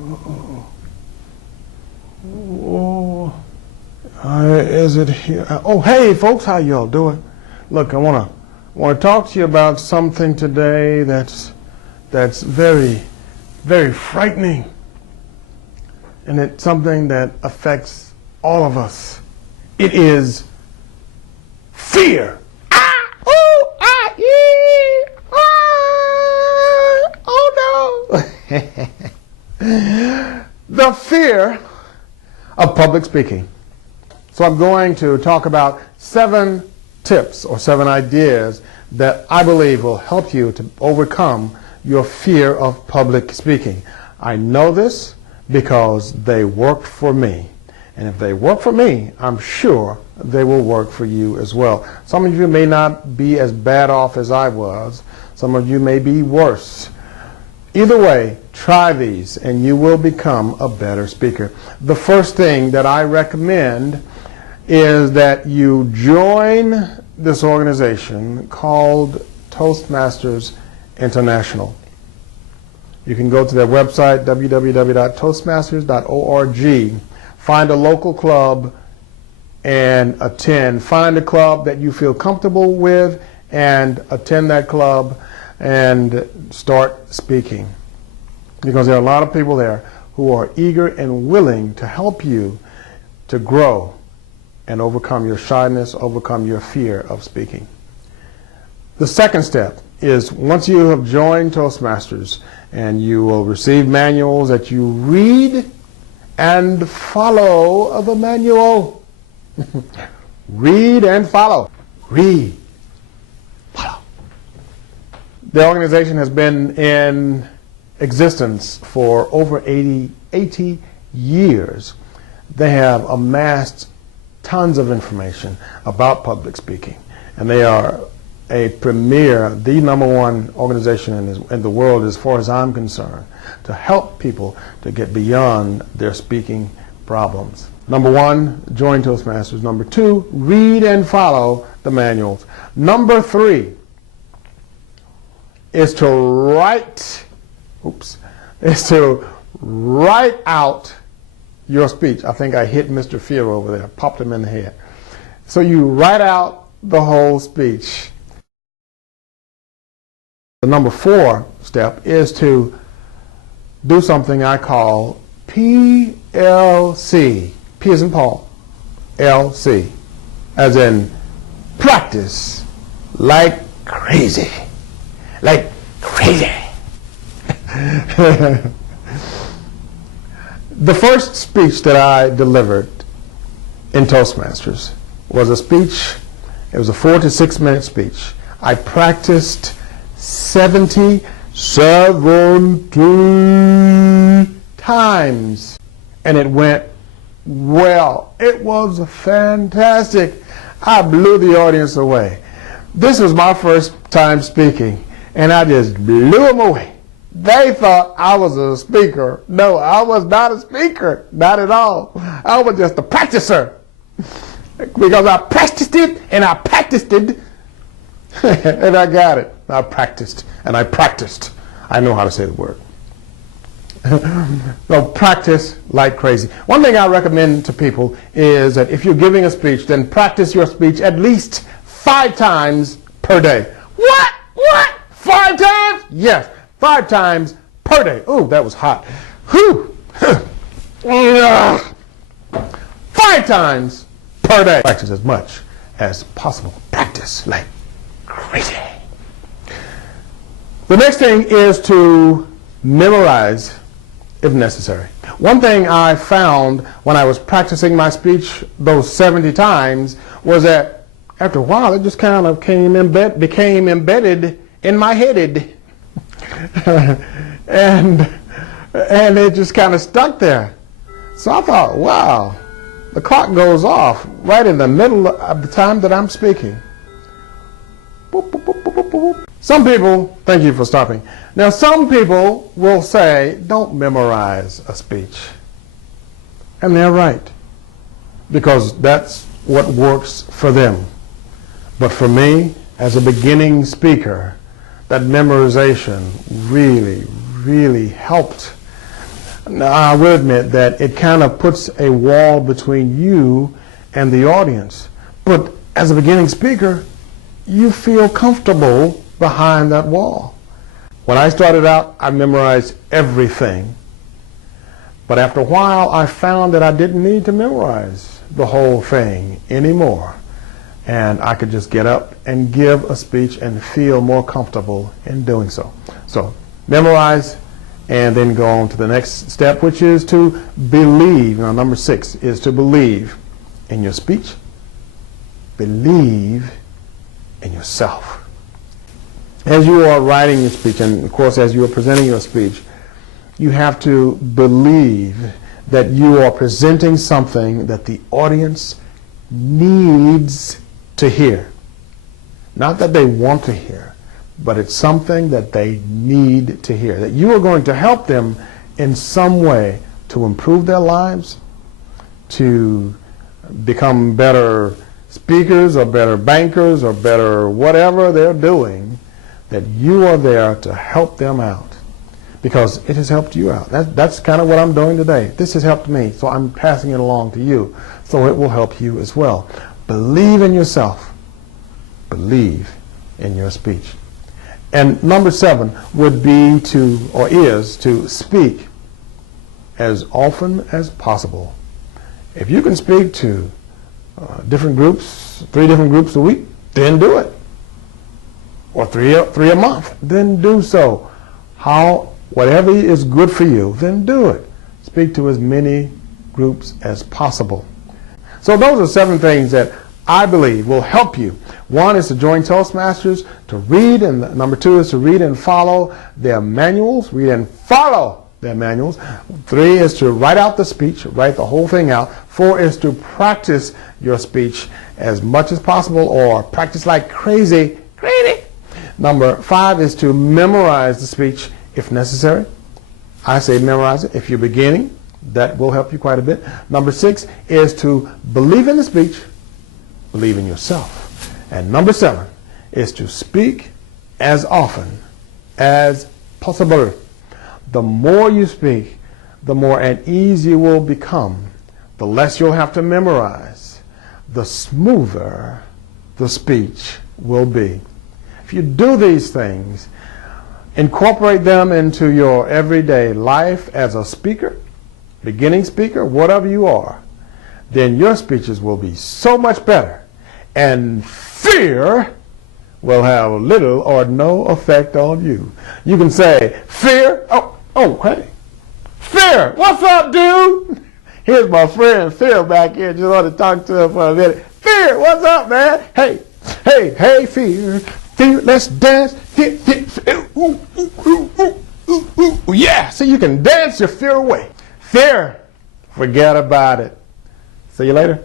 Oh, is it here? Oh, hey, folks, how y'all doing? Look, I want to talk to you about something today that's very, very frightening, and it's something that affects all of us. It is fear. The fear of public speaking. So I'm going to talk about 7 tips or 7 ideas that I believe will help you to overcome your fear of public speaking. I know this because they worked for me. And if they work for me, I'm sure they will work for you as well. Some of you may not be as bad off as I was. Some of you may be worse. Either way, try these and you will become a better speaker. The first thing that I recommend is that you join this organization called Toastmasters International. You can go to their website, www.toastmasters.org, find a local club and attend. Find a club that you feel comfortable with and attend that club and start speaking, because there are a lot of people there who are eager and willing to help you to grow and overcome your shyness, overcome your fear of speaking. The second step is, once you have joined Toastmasters, and you will receive manuals that you read and follow the manual. Read and follow. Read. Follow. The organization has been in existence for over 80 years. They have amassed tons of information about public speaking, and they are a premier, the #1 organization in the world, as far as I'm concerned, to help people to get beyond their speaking problems. Number 1, join Toastmasters. Number 2, read and follow the manuals. Number 3 is to write out your speech. I think I hit Mr. Fear over there, popped him in the head. So you write out the whole speech. The number 4 step is to do something I call PLC. P as in Paul, LC, as in practice like crazy. Like crazy. The first speech that I delivered in Toastmasters was a speech. It was a 4 to 6 minute speech. I practiced 70 times, and it went well. It was fantastic. I blew the audience away. This was my first time speaking, and I just blew them away. They thought I was a speaker. No, I was not a speaker, not at all. I was just a practicer, because I practiced it and I practiced it and I got it. I practiced and I practiced. I know how to say the word. So practice like crazy. One thing I recommend to people is that if you're giving a speech, then practice your speech at least 5 times per day. What? 5 times? Yes, 5 times per day. Ooh, that was hot. Whew. 5 times per day. Practice as much as possible. Practice like crazy. The next thing is to memorize if necessary. One thing I found when I was practicing my speech those 70 times was that after a while it just kind of became embedded in my head. and it just kind of stuck there. So I thought, wow, the clock goes off right in the middle of the time that I'm speaking. Boop, boop, boop, boop, boop, boop. Some people, thank you for stopping. Now some people will say, don't memorize a speech. And they're right, because that's what works for them. But for me, as a beginning speaker, that memorization really helped Now, I will admit that it kind of puts a wall between you and the audience. But as a beginning speaker, you feel comfortable behind that wall. When I started out, I memorized everything. But after a while, I found that I didn't need to memorize the whole thing anymore. And I could just get up and give a speech and feel more comfortable in doing so. So, memorize, and then go on to the next step, which is to believe. Now, number 6 is to believe in your speech. Believe in yourself. As you are writing your speech, and of course as you are presenting your speech, you have to believe that you are presenting something that the audience needs to hear. Not that they want to hear, but it's something that they need to hear. That you are going to help them in some way to improve their lives, to become better speakers or better bankers or better whatever they're doing, that you are there to help them out because it has helped you out. That's kind of what I'm doing today. This has helped me, so I'm passing it along to you so it will help you as well. Believe in yourself. Believe in your speech. And number 7 would be to, or is, to speak as often as possible. If you can speak to different groups, 3 different groups a week, then do it. Or three a month, then do so. Whatever is good for you, then do it. Speak to as many groups as possible. So those are 7 things that I believe will help you. 1 is to join Toastmasters, to read, and number 2 is to read and follow their manuals. Read and follow their manuals. 3 is to write out the speech, write the whole thing out. 4 is to practice your speech as much as possible, or practice like crazy. Number 5 is to memorize the speech if necessary. I say memorize it. If you're beginning, that will help you quite a bit. Number 6 is to believe in the speech, believe in yourself. And number 7 is to speak as often as possible. The more you speak, the more at ease you will become. The less you'll have to memorize, the smoother the speech will be. If you do these things, incorporate them into your everyday life as a speaker, beginning speaker, whatever you are, then your speeches will be so much better, and fear will have little or no effect on you. You can say, fear, hey, fear, what's up, dude? Here's my friend Phil back here, just want to talk to him for a minute. Fear, what's up, man? Hey, fear. Fear, let's dance. Yeah, so you can dance your fear away. Fear, forget about it. See you later.